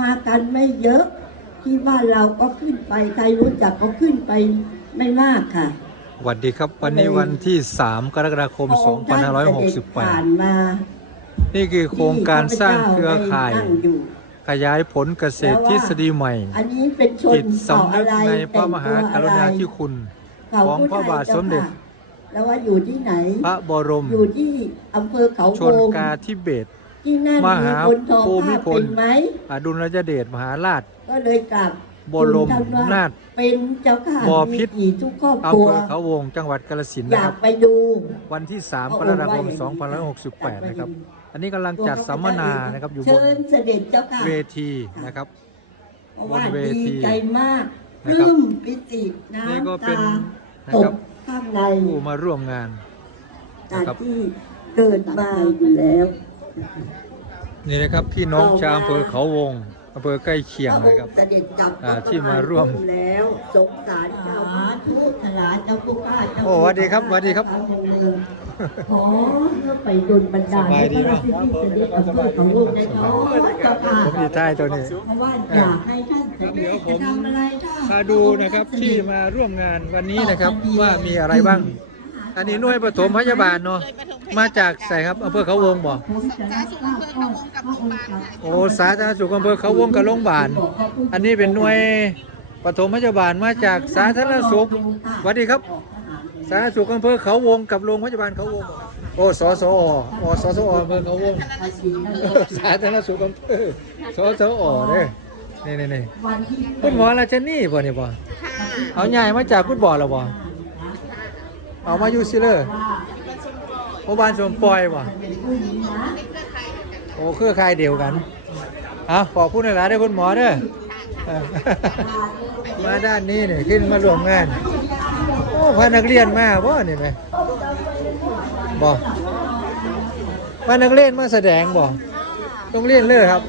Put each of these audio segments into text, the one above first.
มากันไม่เยอะ ที่บ้านเราก็ขึ้นไปใครรู้จักก็ขึ้นไปไม่มากค่ะสวัสดีครับวันนี้วันที่ 3 กรกฎาคมพระองค์ท่านเสด็จผ่าน2568มานี่คือโครงการสร้างเครือข่ายที่ข้พเจ้ได้นั่งอยู่ขยายผลเกษตรทฤษฎีใหม่อันนี้เป็นชนจิตเผ่าสำนึอะกไรในพระมหากรุณาธิแต่งตัวคุณอะไรของพระบาทสมเด็จแล้วว่าอยู่ที่ไหน พระบรม อยู่ที่อำเภอเขาชโงนกาธิเบศร ที่นั่นมมีหาคนทอภูมิผ้าพล เป็นไหม อดุลยเดชมหาราช ก็เลยกลับบรมทูลท่ว่นาถเป็นเจ้าค่ะบพิตร มีกี่ทุกครอบคอำรัวเภอเขาวงจังหวัดกาฬสินธุ์อนะยาคกรับไปดู วันที่ 3 กรกฎาคม 2568 นะครับ อันนี้กำลังจัดสัมมนานะครับอยู่บเชินญเสด็จเจ้าค่ะเวทีนะครับ เพราะว่าบนเวทีดีใจมากปนะครับลื้มปิติน้นี่ก็ำเป็นตานะตครักบข้างในผู้มาร่วมงาน จากนะครับ ที่เกิดมาอยู่แล้ว นี่นะครับพี่น้องชาวอำเภอเขาวงอำเภอใกล้เคียงพระองนะครับค์เสด็จจับอ่าที่มาร่วมแล้วสงสารชาวบ้านทุกขลาเจ้าผู้กล้าเจ้าโอ้สวัสดีครับสวัสดีครับขอเพื่อไปดลบันดาลสบายดีเนอะให้พระราชินีเสด็จอำเภอของโลกได้เนาะเจ้าค่ะผมดีท้ายตัวนี้เพราะว่าอยากให้ท่านเสด็จจะทำอะไรก็มาดูนะครับที่มาร่วมงานวันนี้นะครับว่ามีอะไรบ้าง อันนี้หน่วยปฐมพยาบาลเนาะ มาจากใส่ครับอำเภอเขาวงบ่ผมจะรักษาพ่อพระองค์จะโอ้สาธารณสุขอำเภอเขาวงกับโรงพยาบาล อันนี้เป็นหน่วยปฐมพยาบาลมาจากสาธารณสุขสวัสดีครับ สาธารณสุขอำเภอเขาวงกับโรงพยาบาลเขาวง โอ้สสอโอ้สสออำเภอเขาวง สาธารณสุขอำเภอสสอเด้อนี่นี่นี่วันที่คุณหมอราชนี่บ่นี่บ่เอาใหญ่มาจากคุณบ่อแล้วบ่ เอามาอยู่ซิเลอร์โอบานสมปล่อยบ่เป็นผู้หญิงนะโอ้เครือข่ายเดียวกันเอาขอบคุณหลายๆเด้อคุณหมอเด้อเออมาด้านนี้นี่ขึ้นมาร่วมงาน โอ้พานักเรียนมาบ่นี่ไหมบ่พานักเรียนมาแสดงบ่ต้องเรียนเลยครับ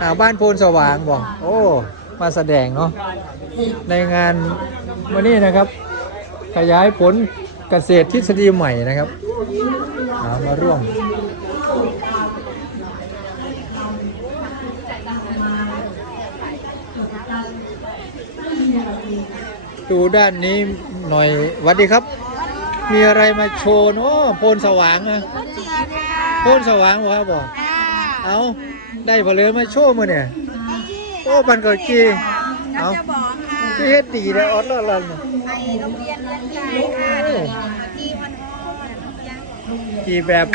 อ่าบ้านโพนสว่างบ่โอ้ มาแสดงเนาะในงานวันนี้นะครับ ขยายผลเกษตรทฤษฎีใหม่นะครับเอามาร่วมดูด้านนี้หน่อยหวัสดีครับ มีอะไรมาโชว์เนาะโพนสว่างนะโพนสว่างวะบอกเอาได้พอเลยมาโชว์มาเนี่ยโอ้ปันเก่าจีเอาจะบอกค่ะที่เฮ็ดดีนะออดละลัน ไปโรงเรียนเมืองใจค่ะเดี๋ยวที่วันอ่อนที่แบบ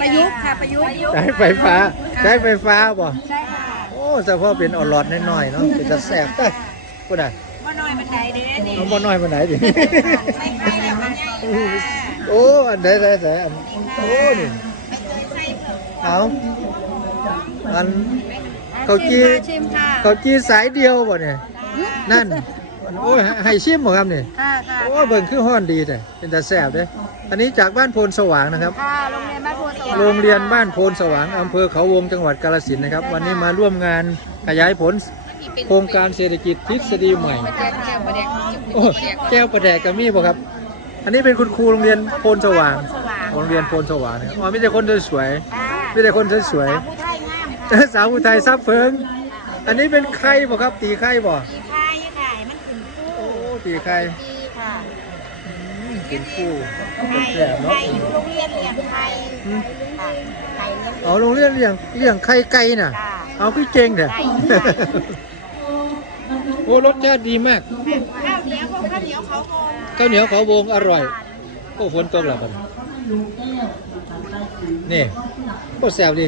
ประยุกต์ค่ะประยุกต์ใช้ไฟฟ้า ใช้ไฟฟ้าบ่ใช่ค่ะโอ้เฉพาะเป็นออดลอดน้อยๆเนาะเป็นจะแสบได้ก็ได้ว่าน้อยมันใดเด้นี่เอาบ่น้อยมาไหนดิใส่ไข่แล้วมันใหญ่ค่ะโอ้อันใดใส่ใส่อันโอ้นี่ไม่เคยใส่เพิ่มเอาอันเขาจีชิมค่ะเขาจีสายเดียวบ่เนี่ยนั่น โอ้ยให้ชิมบ่ครับนี่ค่ะค่ะโอ้ยเบิ่งคือห้อนดีแต่เป็นแต่แซ่บเด้อันนี้จากบ้านโพนสว่างนะครับ ค่ะโรงเรียนบ้านโพสว่างโรงเรียนบ้านโพนสว่างอำเภอเขาวงจังหวัดกาฬสินธุ์นะครับ วันนี้มาร่วมงานขยายผลโครงการเศรษฐกิจทฤษฎีใหม่แก้วแก้วประเด็กโอ้แก้วประแดกกับมีบ่ครับ อันนี้เป็นคุณครูโรงเรียนโพนสว่างสว่าง โรงเรียนโพนสว่างนะครับอ๋อมีแต่คนสวยค่ะๆมีแต่คนสวยสาวๆผู้ไทยงามค่ะสาวอุทัยซับเฟิงอันนี้เป็นไข่บ่ครับตีไข่บ่มีไข่ค่ะมันขึ้นฟู โอ้ ตีไข่ดีค่ะอืมเป็นคู่ไข่แสบเนาะไข่อยู่โรงเรียนเลี้ยงไข่ค่ะไข่เลี้ยงเอาโรงเรียนเลี้ยงเลี้ยงไข่ไก่น่ะ ค่ะเอาคือเก่งเถอะไก่โอ้รสชาติดีมากข้าวเหนียวพวกข้าวเหนียวเขาโกงข้าวเหนียวเขาวงอร่อยโอ้ฝนตกแล้วบัดนี่โอ้แซ่บดี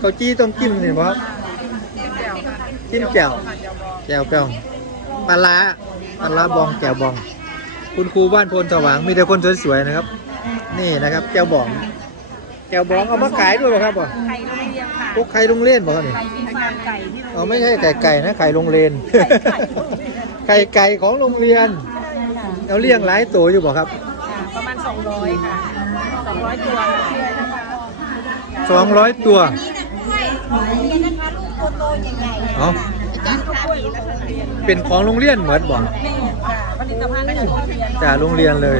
ข้าวจี้ต้องจิ้มนี่บ่ครับจิ้มแจ่วแจ่วแป้วปลาร้า ปลาร้าบองแจ่วบอง คุณครูบ้านโพนสว่างมีแต่คนสวยๆนะครับ นี่นะครับแจ่วบองแจ่วบองเอามาขายด้วยเหรอครับบ่ไข่โรงเรียนค่ะพวกไข่โรงเรียนบ่ครับนี่ไข่มีฟาร์มไก่ที่อ๋อไม่ใช่ไก่ไก่นะไข่โรงเรียนไก่ไก่ของโรงเรียนเอาเลี้ยงหลายตัวอยู่บ่ครับ ประมาณ200ค่ะ200ตัวค่ะ200ตัวนี่นะกล้วยนี่นะคะลูกโตๆใหญ่ๆเอ้าอาจารย์คะปีละเรียนเป็นของโรงเรียนเหมือนบ่ค่ะผลิตภัณฑ์จากโรงเรียนจากโรงเรียนเลย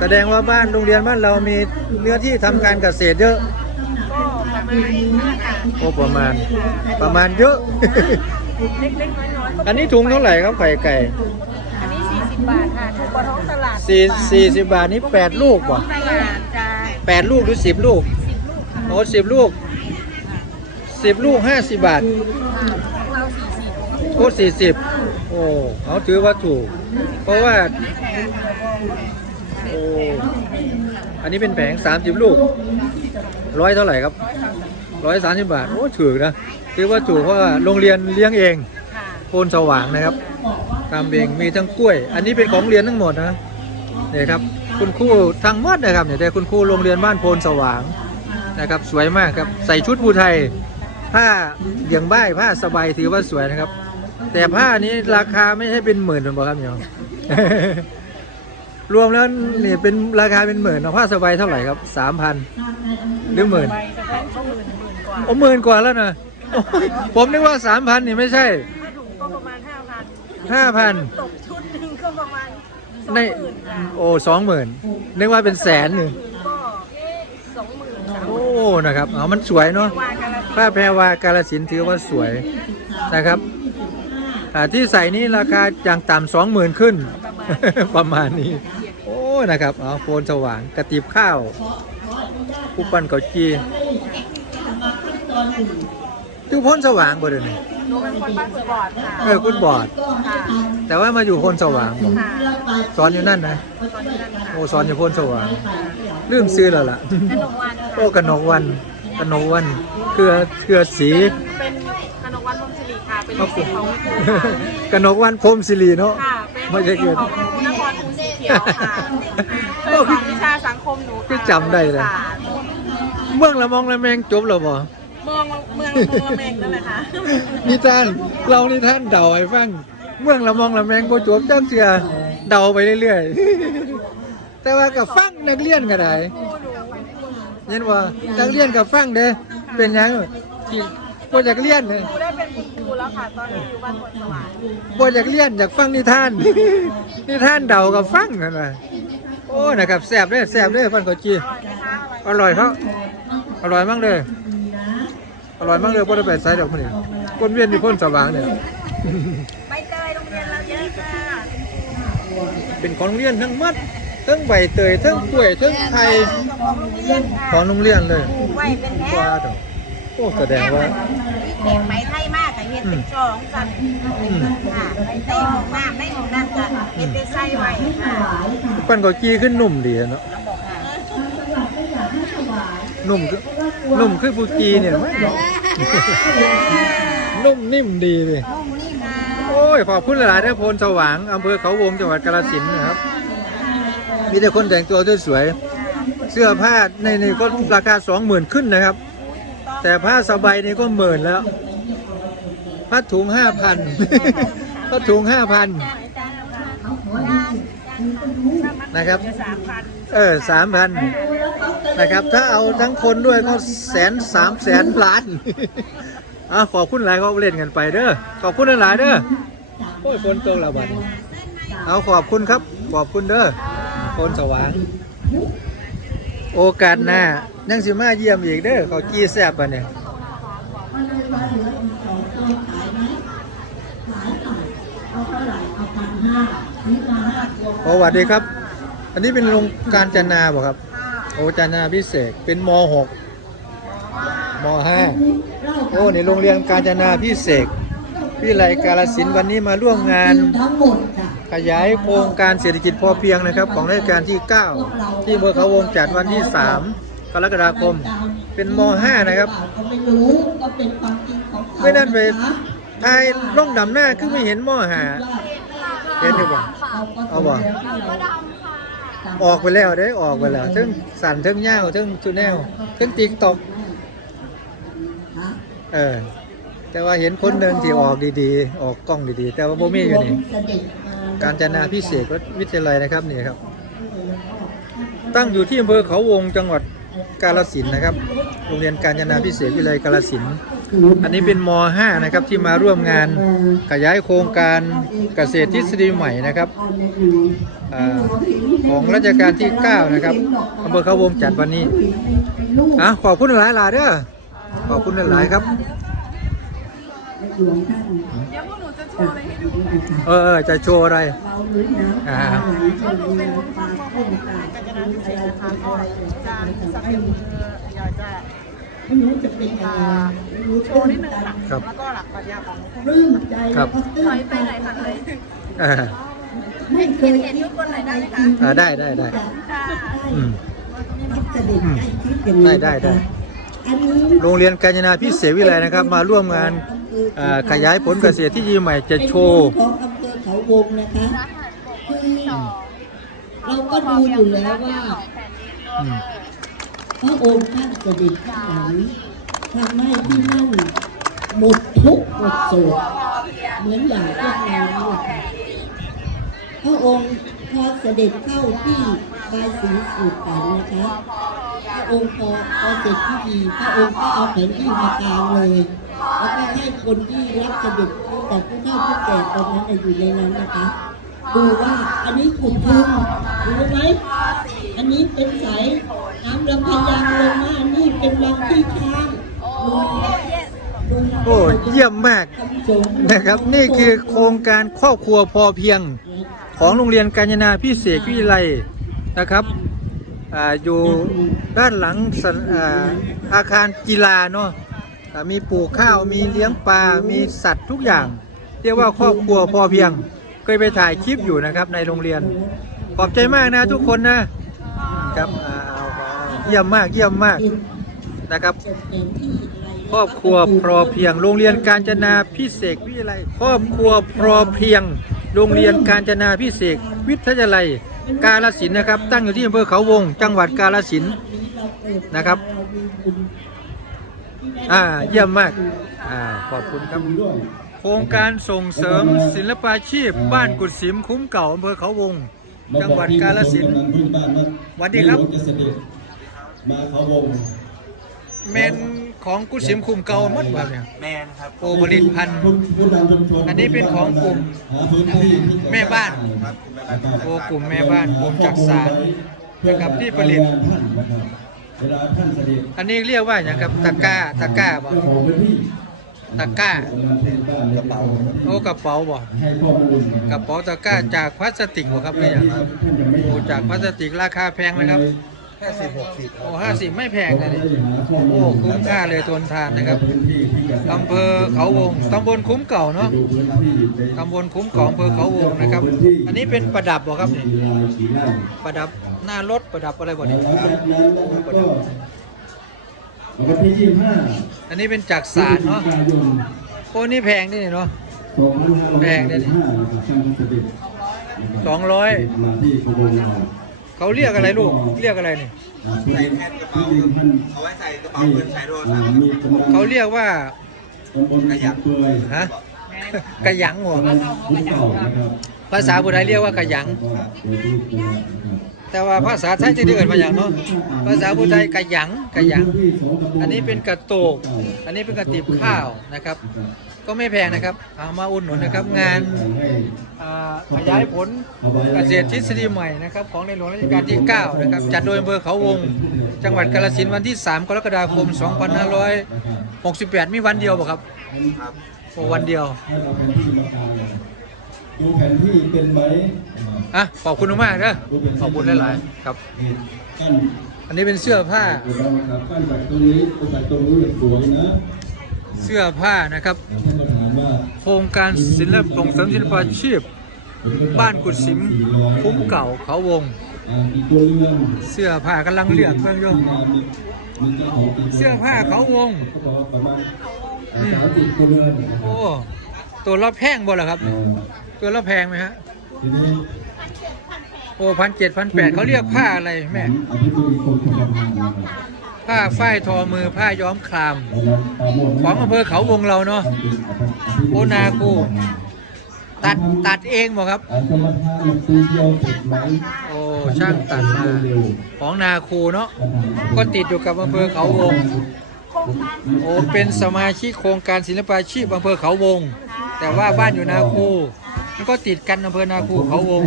แสดงว่าบ้านโรงเรียนบ้านเรามีเนื้อที่ทำการเกษตรเยอะก็บางมาณนี้ค่ะโอ้ประมาณ ประมาณเยอะ เล็กๆน้อยๆก็อันนี้ถุงเท่าไหร่ครับไข่ไก่อันนี้ 40 บาทค่ะถูกกว่าท้องตลาดสี่สี่สิบบาทนี่แปดลูกบ่ตลาดจ้าแปดลูกหรือสิบลูก10ลูกค่ะโอ้สิบลูกสิบลูกห้าสิบบาทของเรา40โอ้สี่สิบโอ้เขาถือว่าถูก เพราะว่า โอ้อันนี้เป็นแผงสามสิบลูกร้อยเท่าไหร่ครับร้อยสามสิบบาท โอ้ถูกนะถือว่าถูกเพราะว่าโรงเรียนเลี้ยงเองโพนสว่างนะครับตามเองมีทั้งกล้วย อันนี้เป็นของเรียนทั้งหมดนะเนี่ยครับคุณครูทั้งหมดนะครับเนี่ยแต่คุณครูโรงเรียนบ้านโพนสว่างนะครับ สวยมากครับ ใส่ชุดภูไทยผ้าเหยียงบ้ายผ้าสบายถือว่าสวยนะครับ แต่ผ้านี้ราคาไม่ใช่เป็นหมื่นหรอกครับโยมรวมแล้วนี่เป็นราคาเป็นหมื่นเนาะผ้าสบายเท่าไหร่ครับสามพันหรือหมื่นใบสะแพงก็หมื่นหมื่นกว่าโอ้หมื่นกว่าแล้วนะโอ้ยผมนึกว่าสามพันนี่ไม่ใช่ถ้าถุงก็ประมาณ5,000ห้าพันตกชุดหนึ่งก็ประมาณใน20,000ค่ะโอ้สองหมื่นนึกว่าเป็นแสนหนึ่งก็20,000ค่ะโอ้นะครับเอามันสวยเนาะวากาลสินธุ์ผ้าแพรวากาลสินธุ์ถือว่าสวยนะครับอ่า ที่ใส่นี่ราคาอย่างต่ำสองหมื่นขึ้น ประมาณนี้ โอ้นะครับเอาโฟนสว่างกระติบข้าวผู้ปั้นเกาจีอยู่พ้นสว่างบ่เดี๋ยวนี้หนูเป็นคนบ้านสปอร์ตค่ะเออคุณบอด ค่ะแต่ว่ามาอยู่พ้นสว่างบ่ค่ะสอนอยู่นั่นนะตอนนี้นั่นค่ะโอ้สอนอยู่พ้นสว่างลืมซื้อแล้วล่ะขนมวันค่ะโอ้กนกวันกนกวันเครือเครือสี เป็นขนมวันพรหม สิริค่ะเป็นลูกศิษย์ของครูค่ะกนกวันพรหมศิริเนาะ ค่ะเป็นไม่ลูกใช่ศิษเกิย์นของครูนครภูสีเขียวค่ะเคยสอนวิชาสังคมหนูคือค่ะจำได้เลยค่ะเมืองละมองละแมงจบแล้วบ่เมืองเมืองเมืองละเมงนั่นแหละค่ะนิทานเรานิทานเดาให้ฟัง เมืองละมองละแมงบ่จบจักเทื่อเดาไปเรื่อยๆ แต่ว่าก็ฟังนักเรียนก็ได้เห็นว่านักเรียนก็ฟังเด้อเป็นหยังที่บ่อยากเรียนเนี่ยครูได้เป็นคุณค รูแล้วค่ะ ตอนนี้อยู่บ้านคนสว่างบ่อยากเรียนอยากฟังนิทาน นิทานเดาก็ฟังนั่นน่ะโอ้นะครับแซ่บเด้อแซ่บเด้อพันข้าวจีอร่อยไหมคะอร่อยอร่อยครับอร่อยมากเลยอร่อยมากเลยพ่อได้ไปไซด์ดอกมันนี่คนเวียนอยู่พ้นสว่างเนี่ย ใบเตยโรงเรียนเราเยอะค่ะเป็นของโรงเรียนทั้งมัดทั้งใบเตยทั้งกล้วยทั้งไข่ของโรงเรียนค่ะของโรงเรียนเลยไหวเป็นแถว้าวดอกโอ้แสดงว่าเด็กไปไทยมากแต่ เป็นช่องสั่นค่ะไปเตะของน้ำในของนั่นก็เห็นเป็นไส้ไหวค่ะปั้นก็กี้ขึ้นหนุ่มดีอะเนาะบอกค่ะนุ่มคือนุ่มคือฟูจีเนี่ยมั้ยเนาะนุ่มนิ่มดีเลยโอ้ยขอบคุณหลายๆเด้อโพนสว่างอำเภอเขาวงจังหวัดกาฬสินธุ์นะครับ มีแต่คนแต่งตัวสวยๆเสื้อผ้าในนี่ก็ราคาสองหมื่นขึ้นนะครับ แต่ผ้าสบายนี่ก็หมื่นแล้ว ผ้าถุงห้าพันผ้าถุงห้าพันนะครับสามพันเออสามพันนะครับ ถ้าเอาทั้งคนด้วยก็แสนสามแสนล้านอะขอบคุณหลายเขาเล่นกันไปเด้อขอบคุณหลายๆเด้อโอ้ยฝนตกแล้วบัดนี้เอาขอบคุณครับ ขอบคุณเด้อคนสว่าง โอกาสหน้ายังสิมาเยี่ยมอีกเด้อเขากี้แซ่บปะเนี่ย โอ้สวัสดีครับ อันนี้เป็นโรงการจนาบ่ครับ โอ้จนาพิเศษ เป็นม .6 ม .5 โอ้ในโรงเรียนการจนาพิเศษวิไลกาลสินวันนี้มาร่วมงาน ทั้งหมดค่ะขยายโครงการเศรษฐกิจพอเพียงนะครับ ของราชการที่ 9 ที่อำเภอเขาวงจัดวันที่ 3 กรกฎาคม เป็นม .5 นะครับ ก็ไม่รู้ก็เป็นความจริงของเขาไม่นั่นไปทายล่องดำหน้าคือไม่เห็นม .5 เห็นอยู่บ่เอาบ่ออกไปแล้วได้ออกไปแล้วทั้งสั่นทั้งเง่าทั้งชูแนลทั้งติ๊กตอกฮะเออ แต่ว่าเห็นคนหนึ่งที่ออกดีๆ ออกกล้องดีๆ แต่ว่าโบมีอยู่นี่เสด็จมการจนาพิเศษวิทยาลัยนะครับนี่ครับ ตั้งอยู่ที่อำเภอเขาวงจังหวัดกาฬสินธุ์นะครับ โรงเรียนการจนาพิเศษวิทยาลัยกาฬสินธุ์ อันนี้เป็นม .5 นะครับที่มาร่วมงานขยายโครงการเกษตรทฤษฎีใหม่นะครับอาของรัชกาลที่ 9 นะครับอำเภอเขาวงจัดวันนี้อะขอบคุณหลายๆเด้อขอบคุณหลายๆครับในหลวงท่านเดี๋ยวพวกหนูจะโชว์อะไรให้ดูนะคะเออเออจะโชว์อะไรเราลุยน้ำปลาไหลจนเรือปลาขึ้นปลาอะไรอะไรอะไรแต่ไม่รู้อยากจะ ไม่รู้จะเป็นยังไงไม่รู้โชต้ว์นนิดนึงกันค่ะครับ แล้วก็หลักปรัชญาของปลื้มใจครัแล้บวก็ตื้ถนอยไปตันไหนคะถอยเออไม่เคยเห็นทุกคนหน่อยได้ไหมคะอ่าได้ได้ได้จะค่ะอืมรับเสด็จใกล้ชิดอย่างนี้ได้ได้ได้อันนี้โรงเรียนกาญจนาพิเศษวิไลนะครับ มาร่วมงานอ่าขยายผลเกษตรที่ดีใหม่จะโชว์ ของอำเภอเขาวงนะคะคือเราก็ดูอยู่แล้วว่า อืมพ ระองค์ท่านเสด็จข้างหลังทำให้ที่นั่นหมดทุกข์หมดโศกเหมือนอย่างพวกเราเนี่ยพระองค์พอเสด็จเข้าที่บายสีสูตรกันนะคะพระองค์พอพอเสร็จพิธีพระองค์ก็เอาแผนที่มากางเลย แล้วก็ให้คนที่รับเสด็จแต่ผู้เฒ่าผู้แก่ตอนนั้นอยู่ในนั้นนะคะดูว่าอันนี้ขุดทุนรู้ไหมอันนี้เป็นสาย น้ำลำพญางลงมานนี้เป็นวังที่ช้างโอ้เยี่ยมมากนะครับนี่คือโครงการครอบครัวพอเพียงของโรงเรียนกาญจนาพิเศษวิไลนะครับออยู่ด้านหลังอาอาคารกีฬาเนาะมีปลูกข้าวมีเลี้ยงปลา มีสัตว์ทุกอย่าง เรียกว่าครอบครัวพอเพียงเคยไปถ่ายคลิปอยู่นะครับในโรงเรียนขอบใจมากนะทุกคนนะครับอ เยี่ยมมากเยี่ยมมากนะครับครอบครัวพอเพียง โรงเรียนการจนาพิเศษวิทยาลัยครอบครัวพอเพียง โรงเรียนการจนาพิเศษวิทยาลัย กาลสินนะครับ ตั้งอยู่ที่อำเภอเขาวง จังหวัดกาลสินนะครับอ่าเยี่ยมมากอ่าขอบคุณครับ โครงการส่งเสริมศิลปาชีพ บ้านกุดสิมคุ้มเก่าอำเภอเขาวง จังหวัดกาฬสินสวัสดีครับ มาเขาวงเมนของกุดสิมคุ้มเก่าหมดแบบเนี่ยแมนครับโอผลิตภัณฑ์ผู้ผู้นำชุมชนอันนี้เป็นของกลุ่มหาพื้นที่ที่จะแม่บ้านครับโอ้กลุ่มแม่บ้านกลุ่มจักสานนะครับที่ผลิตท่านนะครับเวลาท่านเสด็จอันนี้เรียกว่าอย่างครับตะกร้าตะกร้าบ่เจ้าของพื้นที่ตะกร้ากำนันเทศบ้านกระเป๋าโอ้กระเป๋าบ่ให้ข้อมูลนคกบระเป๋าตะกร้าจากพลาสติกบ่ครับนี่อย่างครับท่านยังไม่โอ้จากพลาสติกราคาแพงไหมครับ แค่สิบหกสิบโอ้ห้าสิบไม่แพงนะนี่ได้หาข้อมูลโอ้คุ้มค่าเลยทนทานนะครับพื้นที่ที่จะสร้างอำเภอเขาวงตำบลคุ้มเก่าเนาะดูพื้นที่ในตำบลคุ้มเก่าอำเภอเขาวงนะครับ อันนี้เป็นประดับบ่ครับนี่กี่ลายกี่ไร่ประดับหน้ารถประดับอะไรบ่หลันี่งจากนั้นนะครับก็วันที่25อันนี้เป็นจักสารเนาะพฤศจิกายนโอ้นี่แพงนี่เนาะ2565แพงเนี่ยดินะครับช่างเสด็จนะครับสองร้อยมาที่กระบวน เราเขาเรียกอะไรลูก เรียกอะไรนี่อ่าใส่แผ่นกระเป๋าที่ดินท่านเอาไว้ใส่กระเป๋าเงินใช้โทรศัอ่าพท์มีกำลังเขาเรียกว่าตำบลขยับเปยฮะกระหยังหัวตำบลคุ้มเก่านะครับภาษาบุไทยเรียกว่ากระหยังก็เดี๋ยวที่ตัวนะครับแต่ว่าภาษาไทยจะเรียกกันมาอย่างเนาะภาษาบุไทยกระหยังกระหยังพื้ที่สงตำบลอันนี้เป็นกระโตก อันนี้เป็นกระติบข้าวนะครับ ก็ไม่แพงนะครับเอามาอุ่นหนุนนะครับงานอ่าขยายผลเกษตรทฤษฎีใหม่นะครับของในหลวงรัชกาลที่ 9 นะครับ จัดโดยอำเภอเขาวง จังหวัดกาฬสินธุ์วันที่ 3 กรกฎาคม 2568 มีวันเดียวป่ะครับโอ้วันเดียวให้เราเป็นที่มากางเลยดูแผนที่เป็นไหมอะขอบคุณมากๆเด้อขอบคุณหลายๆครับกั้นอันนี้เป็นเสื้อผ้าเดี๋ยวเราครับกั้นจากตรงนี้ไปจากตรงนู้นอย่างสวยนะ เสื้อผ้านะครับท่านก็ถามว่าโครงการศิลปส่งเสริมศิลปาชีพ บ้านกุดสิมคุ้มเก่าเขาวงอ่ามีตัวเรือนเสื้อผ้ากำลังเลือกเพื่อนโยมที่นามีมีเจ้าของกี่ตัวเสื้อผ้าเขาวงเขาบอกว่าประมาณสามสิบตัวเรือนนะครับโอ้ตัวละแพงบ่ล่ะครับอ่าตัวละแพงไหมฮะทีนี้โอ้พันเจ็ดพันแปดเขาเรียกผ้าอะไรแม่ ผ้าฝ้ายทอมือผ้าย้อมคลาม ของอำเภอเขาวงเราเนาะนเป็นอธิบดีโอนาคูตัดตัดเองบ่ครับโอ้ช่างตัดมาของนาคูเนาะก็ติดอยู่กับอำเภอเขาวงโอ้เป็นสมาชิกโครงการศิลปาชีพอำเภอเขาวง แต่ว่าบ้านอยู่นาคูมันก็ติดกันอำเภอนาคูเขาวง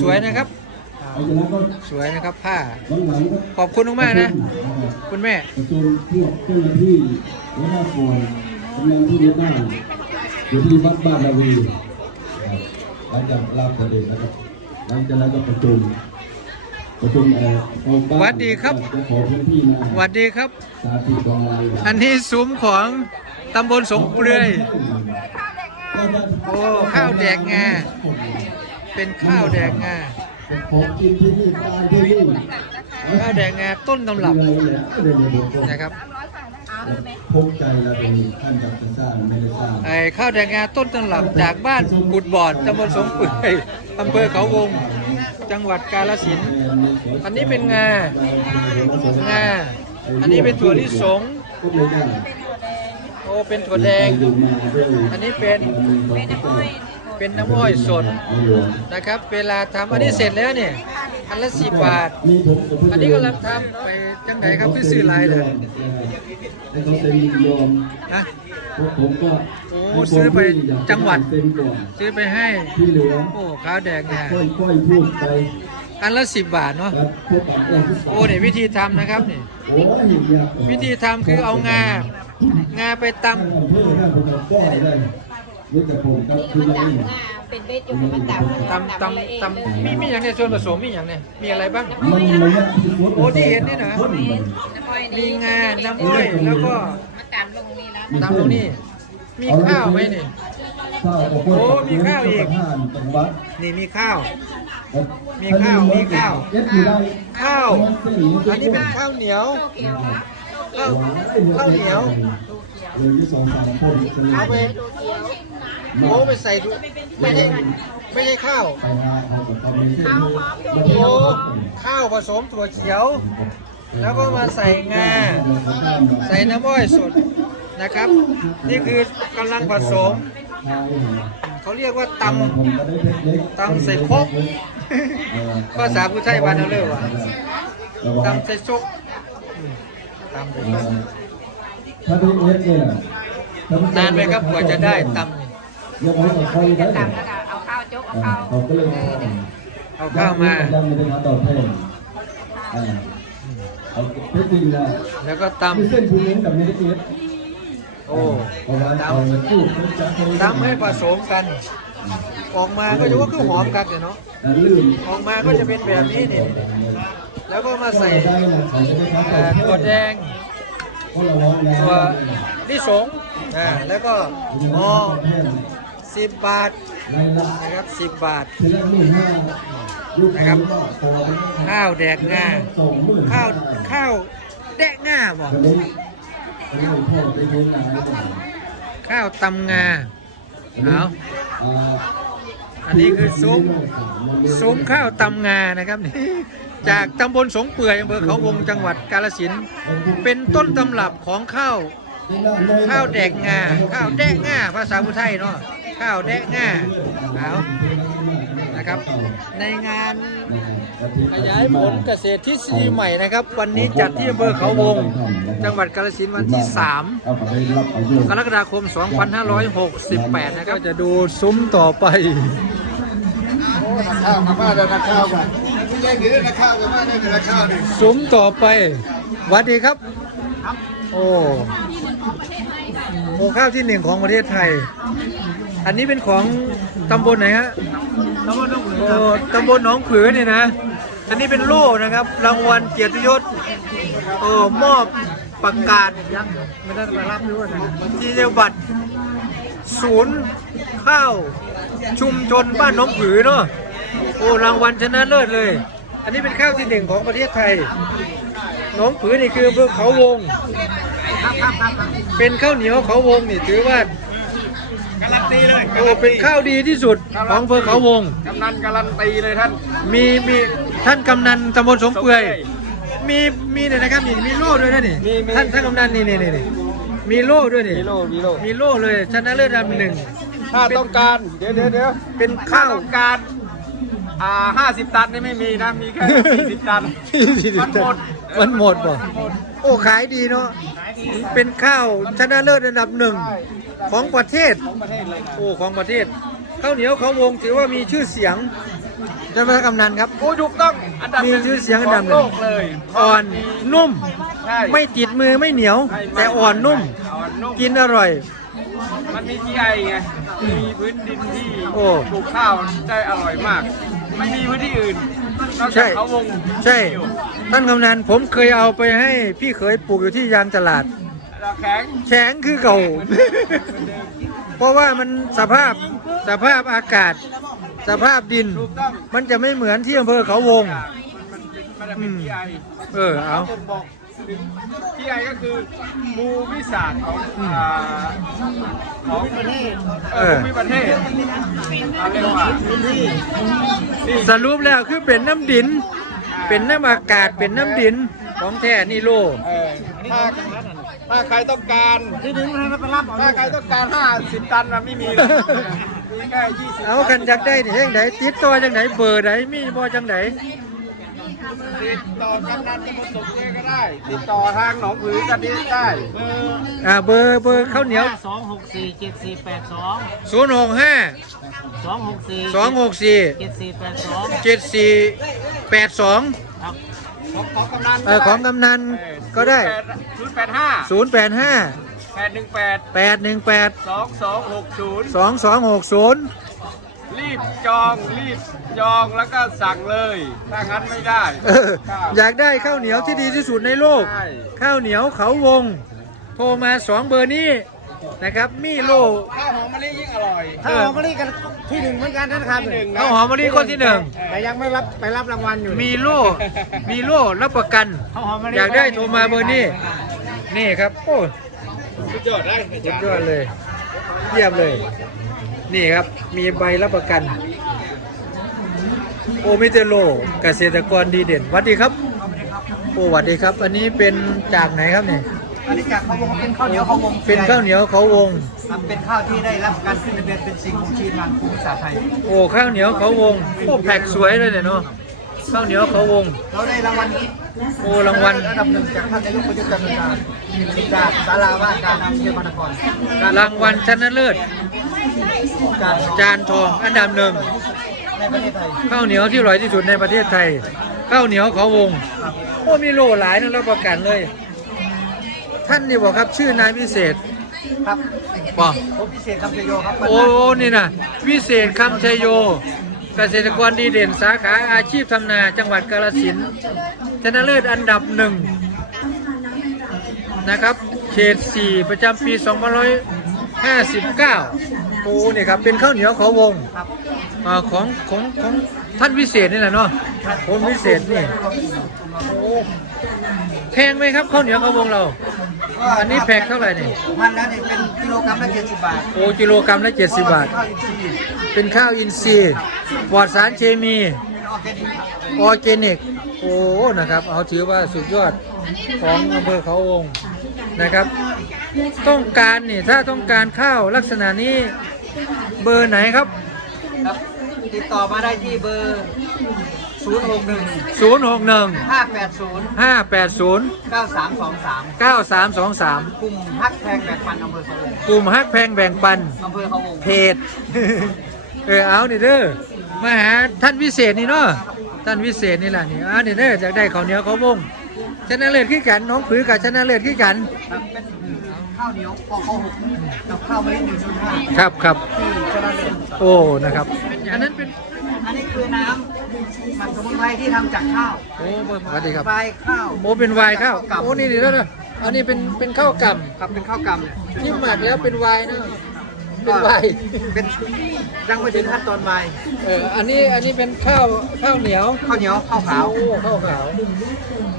สวยนะครับ สวยนะครับผ้าหลังๆก็ขอบคุณมากๆนะ คุณแม่ประชุมพวกเจ้าหน้าที่และหน้าส่วนกำลังที่เลี้ยงหน้าอยู่ที่วัดบ้านนาวีครับหลังจากลาบเสด็จนะครับหลังจากนั้นก็ประชุมประชุมเอ่อโครงการหวัดดีครับเจ้าของพื้นที่นาสวัสดีครับสาธิตของเราอันนี้ซุ้มของตำบลสงเปลือยโอ้ข้าวแดกงาเป็นข้าวแดกงาเป็น ของกินที่นี่ตายที่นี่ข้าวแดกงาต้นตำรับเลยเลยเดี๋ยวเดี๋ยวเดี๋ยวนะครับพกใจแล้วเป็นท่านกับจะสร้างไม่ได้สร้างไอ้ข้าวแดกงาต้นตำรับจากบ้านกุดบอดตำบลสงเปลือยอำเภอเขาวง จังหวัดกาฬสินธุ์อันนี้เป็นงางาอันนี้เป็นถั่วลิสงก็เลยได้โอ้เป็นถั่วแดง อันนี้เป็นเป็น เป็นน้ำอ้อยสดนะครับ เวลาทำอันนี้เสร็จแล้วเนี่ยอันละสิบบาท อันนี้ก็รับทำไปจังไหนครับคือซื้อลายเลยเขาเซ็นยินยอนะพวกผมก็โอ้ซื้อไปจังหวัดเซ็นก่อนซื้อไปให้ที่เหลือโอ้ข้าวแดงงาค่อยๆพูดไปอันละสิบบาทเนาะโอ้เนี่ยวิธีทำนะครับนี่โอ้ยเนี่ยวิธีทำคือเอางางาไปตท่านอำเภอท่านผมเอาป้อยได้นี่กับผมครับคืออะไรนี่เป็นเบ็ดอยู่มันต่ำำตำตำตำมีมีอย่างในส่วนผสมมีอย่างเนี่ยมีอะไรบ้าง มันระยะที่สุดโอ้ที่เห็นนี่นะคนมันมีงาน้ำอ้อยแล้วก็มันต่ำลงนี่แล้วตำตรงนี้ มีข้าวไหมนี่ ข้าวกับคนโอ้มีข้าวอีกท่านจังหวัดนี่มีข้าว มีข้าวมีข้าว เอ็ดอยู่ได้ข้าว อันนี้เป็นข้าวเหนียวข้าวข้าวเหนียว หนึ่งที่สองสามคนจะมีเอาไปโอ้ไปใส่ถุไม่ใช่ไม่ใช่ข้าว ไปหาเขากับเขาไม่ใช่โอ้ข้าวผสมถั่วเขียว แล้วก็มาใส่งา ใส่น้ำอ้อยสดนะครับ นี่คือกำลังผสม เขาเรียกว่าตำตำใส่ครกภาษาผู้ไทยบ้านเราเรียกว่าตำใส่ซกอืมตำใส่ซก ถ้าเป็นเอสเนี่ยนานไหมครับกว่าจะได้ตำนี่ยังไม่ได้ใครได้ต่ำแล้วก็เอาข้าวโจ๊กเอาข้าวเขาก็เลยเอาข้าวมายังไม่ได้มาตอบแทนอ่าเขาเท็จจริงนะแล้วก็ตมีเส้นภูมิกับเมดิเกสำโอ้เพราะว่าตเอาสู้จับำตำให้ผสมกันออกมาก็จะว่าคือหอมกันเนาะลืมออกมาก็จะเป็นแบบนี้นี่แล้วก็มาใส่ได้นะเขาจะได้เอ่อถั่วแดง เพราะเราร้องแล้วถั่วลิสงอ่าแล้วก็อ๋อสิบบาทในละนะครับสิบบาททีละหมื่นห้าลูกนะครับขอข้าวแดกงาสองหมื่นข้าวข้าวแดกงาบ่วันนี้วันนี้พ่อไปเลี้ยงนายก่อนข้าวตำงาเอาอ่าอันนี้คือซุ้มซุ้มข้าวตำงานะครับนี่ จากตำบลสงเปื่อยอำเภอเขาวงจังหวัดกาฬสินธุ์เป็นต้นตำรับของข้าวข้าวแดกงาข้าวแดกงาภาษาพุทไทยเนาะข้าวแดกงาเอานะครับ ในงานขยายผลเกษตรทฤษฎีใหม่นะครับ วันนี้จัดที่อำเภอเขาวง จังหวัดกาฬสินธุ์วันที่3เอาไปรับประโยชน์กรกฎาคม 2568 นะครับจะดูซุ้มต่อไปข้าวมาเดินนักข้าวกัน ไม่ใช่คือนักข้าวมาเดินนักข้าวนี่ซุ้มต่อไปหวัสดีครับ โอ้โอ้ข้าวที่หนึ่งของประเทศไทย อันนี้เป็นของตำบลไหนฮะ ตำบลหนองผือตำบลหนองผือเนี่ยนะ อันนี้เป็นโล่นะครับ รางวัลเกียรติยศโอ้มอบประกาศยังไม่ได้มารับด้วยนะที่เดียวบัตรศูนย์ข้าวชุมชนบ้านหนองผือเนาะ โอ้รางวัลชนะเลิศเลย อันนี้เป็นข้าวที่หนึ่งของประเทศไทยหนองผือนี่คืออำเภอเขาวง เป็นข้าวเหนียวเขาวงนี่ถือว่าการันตีเลยโอ้เป็นข้าวดีที่สุดของอำเภอเขาวง กำนันการันตีเลยท่าน มีมีท่านกำนันตำบลสงเปื่อย มีมีเนี่ยนะครับนี่มีโล่ด้วยนะนี่มีมี ท่านท่านกำนันนี่นี่นี่นี่มีโล่ด้วยนี่มีโลมีโลมีโล่เลยชนะเลิศอันดับหนึ่งถ้าต้องการ เดี๋ยวเดี๋ยวเดี๋ยวเป็นถ้าข้าวต้องการ อ่าห้าสิบตันนี่ไม่มีนะ มีแค่สี่สิบตันมันหมด มันหมดบ่โอ้ขายดีเนาะเป็นข้าวชนะเลิศอันดับหนึ่งของประเทศ ของประเทศเลยนะโอ้ของประเทศข้าวเหนียวเขาวงถือว่ามีชื่อเสียงจะมากำนันครับ โอ้ถูกต้องอันดับหนึ่งมีชื่อเสียงอันดับหนึ่ง ขโลกเลยอ่อนนุ่ม ใช่ไม่ติดมือไม่เหนียวใช่แต่อ่อนนุ่ม อ่อนนุ่มกินอร่อย มันมีที่ไอไงมีพื้นดินที่โอ้ ปลูกข้าวได้อร่อยมาก ไม่มีพื้นที่อื่นนอกใช่จากเขาวงใช่ท่านกำนันผมเคยเอาไปให้พี่เคยปลูกอยู่ที่ยางตลาด เราแข็งแข็งคือเก่า เพราะว่ามันสภาพสภาพอากาศ สภาพดิน ถูกต้องมันจะไม่เหมือนที่อำเภอเขาวง มันมันเป็นมันจะเป็นที่ไอเออเอาผมบอก ถึงที่ไอก็คือภูมิศาสตร์ของอ่าของประเทศเออภูมิประเทศเอาเรียกว่าที่ที่สรุปแล้วคือเป็นน้ำดิน เป็นน้ำอากาศเป็นน้ำดินของแท้นี่โลเออถ้าถ้าใครต้องการที่นึงนะไปรับถ้าใครต้องการ50ตันนะไม่มีหรอกมีแค่20เอากันจากได้นี่จังไหนติดต่อจังไหนเบอร์ไหนมีบ่จังไหน ติดต่อกำนันตำบลสมเด็จก็ได้ ติดต่อทางหนองผือกันนี้ได้เบอร์อ่าเบอร์เบอร์ข้าวเหนียว สองหกสี่เจ็ดสี่แปดสอง065 สองหกสี่264 เจ็ดสี่แปดสอง7482ครับของของกำนันเออของกำนันก็ได้ ศูนย์แปดห้า085 แปดหนึ่งแปด818 สองสองหกศูนย์ 2260 รีบจองรีบจองแล้วก็สั่งเลย ถ้างั้นไม่ได้เอออยากได้ข้าวเหนียวที่ดีที่สุดในโลก ใช่ข้าวเหนียวเขาวง โทรมาสองเบอร์นี้นะครับมีโล ข้าวหอมมะลิยิ่งอร่อย ถ้าหอมมะลิกันที่หนึ่งเหมือนกันนะครับที่หนึ่งนะ ข้าวหอมมะลิคนที่หนึ่ง แต่ยังไม่รับไปรับรางวัลอยู่มีโล่มีโล่รับประกัน ข้าวหอมมะลิอยากได้โทรมาเบอร์นี้ นี่ครับ โอ้สุดยอดได้สุดยอดเลย เยี่ยมเลย นี่ครับ มีใบรับประกัน โอมิเตโลเกษตรกรดีเด่นสวัสดีครับโอ้สวัสดีครับ อันนี้เป็นจากไหนครับเนี่ยอันนี้จากข้าววงเป็นข้าวเหนียวข้าววงเป็นข้าวเหนียวเขาวงครับเป็นข้าวที่ได้รับการขึ้นทะเบียนเป็นสิ่งของชีทางภูมิศาสตร์ไทยโอ้ข้าวเหนียวเขาวงโอ้แพ็กสวยเลยเนี่ยเนาะข้าวเหนียวเขาวงเราได้รางวัลโอ้รางวัลอันดับหนึ่งจากท่านนายกประยุทธ์จันทร์โอชาจากศาลาว่าการอำเภอมานครรางวัลชนะเลิศการ จานทองอันดับหนึ่งในประเทศไทยข้าวเหนียวที่อร่อยที่สุดในประเทศไทยข้าวเหนียวเขาวงโอ้มีโลหลายนะรับประกันเลย ท่านนี่บอกครับชื่อนายพิเศษครับบอกผมพิเศษคำชโยครับโอ้นี่นะพิเศษคำชัยโย เกษตรกรดีเด่นสาขาอาชีพทำนาจังหวัดกาฬสินธุ์ชนะเลิศอันดับหนึ่งนะครับเขต 4 ประจำปี 2559 โอ้นี่ครับเป็นข้าวเหนียวเขาวงครับอ่าของของของท่านวิเศษนี่แหละเนาะคนวิเศษนี่โอ้แพงไหมครับข้าวเหนียวเขาวงเรา อันนี้แพงเท่าไหร่นี่พันแล้วนี่เป็นกิโลกรัมละเจ็ดสิบบาทโอ้กิโลกรัมละ70บาท ข้าวอินทรีย์เป็นข้าวอินทรีย์ปลอดสารเคมีเป็นออร์แกนิกครับออร์แกนิกโอ้นะครับ เอาถือว่าสุดยอดของอำเภอเขาวงนะครับ ต้องการนี่ถ้าต้องการข้าวลักษณะนี้ เบอร์ไหนครับ ครับติดต่อมาได้ที่เบอร์ 061 061 580 580 9323 9323 กลุ่มฮักแพงแบกปันอำเภอเขาวงกลุ่มฮักแพงแบ่งปัน อำเภอเขาวงเพจ เออเอานี่เด้อมาหาท่านวิเศษนี่เนาะท่านวิเศษนี่แหละนี่อ่านี่เด้อจากได้ข้าวเหนียวข้าววงชนะเลิศขึ้นกันน้องผือกับชนะเลิศขึ้นกัน ครับเป็น ข้าวเหนียวปอกข้าวหกกับข้าวไม่ได้หนึ่งชุดห้าครับครับที่ชนะเลิศโอ้นะครับ อันนั้นเป็นอันนี้คือน้ำหมันสมุนไพรที่ทำจากข้าวโอ้สวัสดีครับใบข้าวโอ้เป็นไวน์ข้าวโอ้นี่นี่แล้วนะอันนี้เป็นเป็นข้าวกล่ครับเป็นข้าวกำเนี่ยำที่หมักแล้วเป็นไวน์นะเป็นไวน์เป็นยังไม่ถึงขั้นตอนใบเอออันนี้อันนี้เป็นข้าวข้าวเหนียวข้าวเหนียวข้าวขาวโอ้ข้าวขาว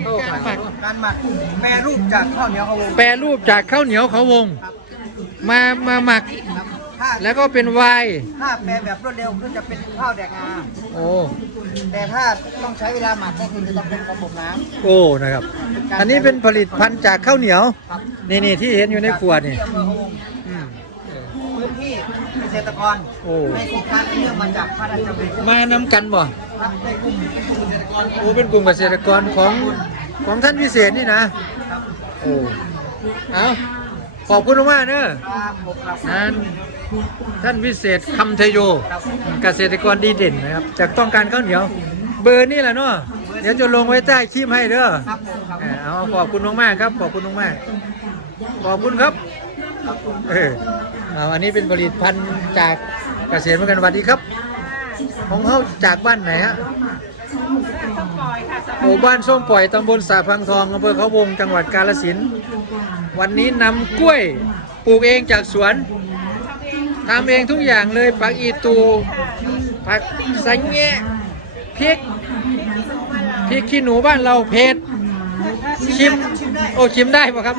ข้าวขาวการหมักแปรรูปจากข้าวเหนียวข้าววงแปรรูปจากข้าวเหนียวเขาวงครับมามาหมักครับถ้าแล้วก็เป็นไวน์ถ้าแปรแบบรวดเร็วคือจะเป็นข้าวแดกงาโอ้แต่ถ้าต้องใช้เวลาหมักก็คือจะต้องเป็นระบบน้โอ้นะครับ อันนี้เป็นผลิตภัณฑ์จากข้าวเหนียวำครับนี่นี่ที่เห็นอยู่ในขวดนี่ที่อำเภอเขาวงอืม พื้นที่เกษตรกรโอ้ ในโครงการเนื่องมาจากพระราชดำริมานำกันบ่ ครับในกลุ่มกลุ่มเกษตรกรโอ้เป็นกลุ่มเกษตรกรของ ของท่านพิเศษนี่นะโอ้เอาขอบคุณมากเนอะนั้นท่านวิเศษคำเทโยเกษตรกรดีเด่นนะครับ จากต้องการข้าวเหนียว เบอร์นี่แหละเนาะเดี๋ยวจะลงไว้ใต้คลิปให้เด้อเออเอาขอบคุณมากๆครับ ขอบคุณมากๆขอบคุณครับเออเอาอันนี้เป็นผลิตภัณฑ์จากเกษตรเหมือนกันสวัสดีครับ ของเขาจากบ้านไหนฮะ หมู่บ้านส้มปล่อยตำบลสาพังทองอำเภอเขาวงจังหวัดกาฬสินวันนี้นำกล้วยปลูกเองจากสวนทำเองทุกอย่างเลยผักอีตูผักสังเงะพริกพริกขี้หนูบ้านเราเผ็ดชิมโอ้ชิมได้ปะครับ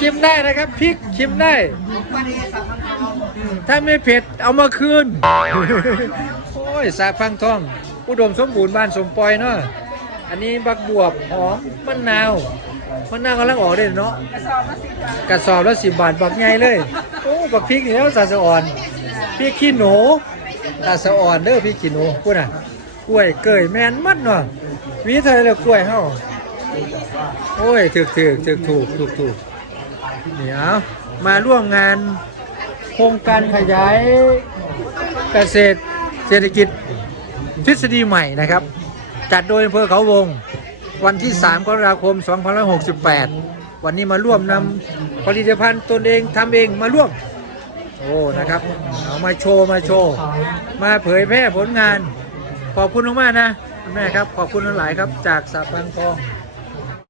ชิมได้นะครับพริกชิมได้ถ้าไม่เผ็ดเอามาคืน โอ้ยสาฟังทอง อุดมสมบูรณ์บ้านสมปอยเนาะอันนี้บักบวบหอมมะนาวมะนาวกำลังออกเด้เนาะกระสอบละสิบบาทบักใหญ่เลยโอ้บักพริกนี่แล้วสาสะอ่อนพริกขี้หนูสาสะอ่อนเด้อพริกขี้หนูพูดน่ะกล้วยเกยแมนมัดเนาะวิเธอเลยกล้วยเฮาโอ้ยถูกถูกถูกถูกถูกถูกเนี่เอามาร่วมงานโครงการขยายเกษตรเศรษฐกิจ ทฤษฎีใหม่นะครับ จัดโดยอำเภอเขาวง วันที่ 3 กรกฎาคม 2568 วันนี้มาร่วมนำผลิตภัณฑ์ตนเองทำเองมาร่วม โอ้ นะครับ เอามาโชว์มาโชว์ มาเผยแพร่ผลงาน ขอบคุณมากนะ แม่ครับ ขอบคุณหลายครับ จากสาพังทอง